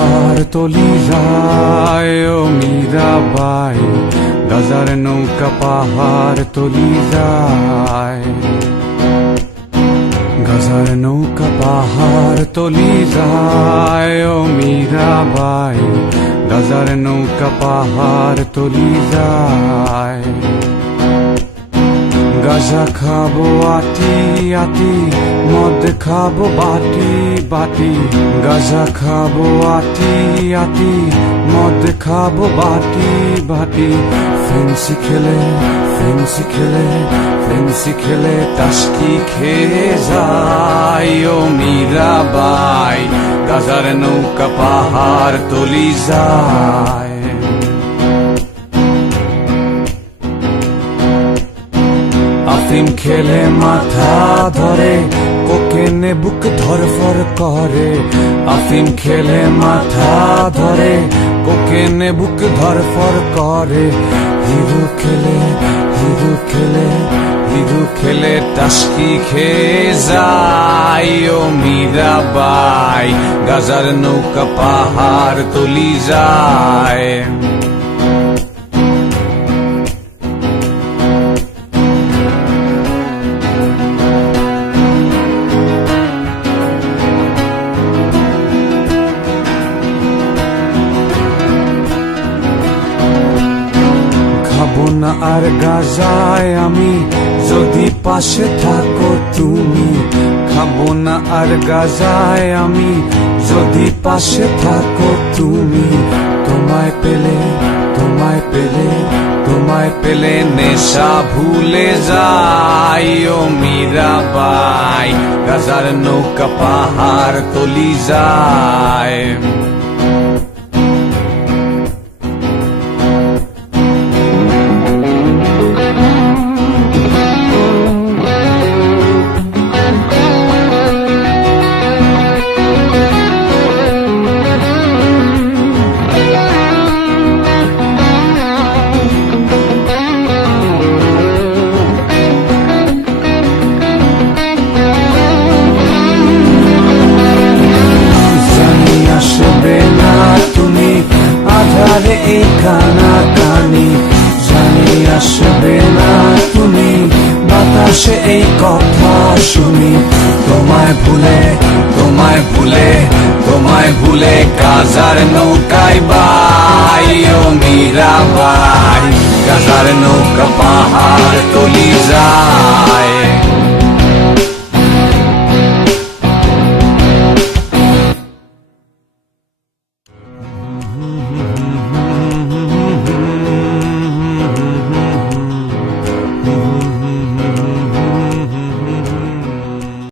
পাহাড় তলি যায় ও মীরাবাই, গাজার নৌকা পাহাড় তলি যায়। গাজার নৌকা পাহাড় তলি যায় ও মীরাবাই, গাজার নৌকা পাহাড় তলি যায়। গাজা খাবো আটি আটি, মদ খাবো বাটি বাটি। গাজা খাবো আটি আটি, মদ খাবো বাটি বাটি। ফেন্সি খেলে ফেন্সি খেলে ফেন্সি খেলে টাস্কি খেয়ে যায় ও মীরাবাই, গাজার নৌকা পাহাড় তলি যায়। আফিম খেলে মাথা ধরে, কোকেনে বুক ধরফর করে। আফিম খেলে মাথা ধরে, কোকেনে বুক ধরফর করে। হিরু খেলে হিরু খেলে হিরু খেলে টাস্কি খেয়ে যায় ও মীরাবাই, গাজার নৌকা পাহাড় তলি যায়। খাবো না আর গাজায় আমি, যদি পাশে থাকো তুমি। খাবো না আর গাজায় আমি, যদি পাশে থাকো তুমি। তোমায় পেলে তোমায় পেলে তোমায় পেলে নেশা ভুলে যাই ও মীরাবাই, গাজার নৌকা পাহাড় তলি যায়। আধারে এই কানাকানি, জানি আসবে না তুমি, বাতাসে এই কথা শুনি। তোমায় ভুলে তোমায় ভুলে তোমায় ভুলে গাজার নৌকায় বাই ও মীরাবাই,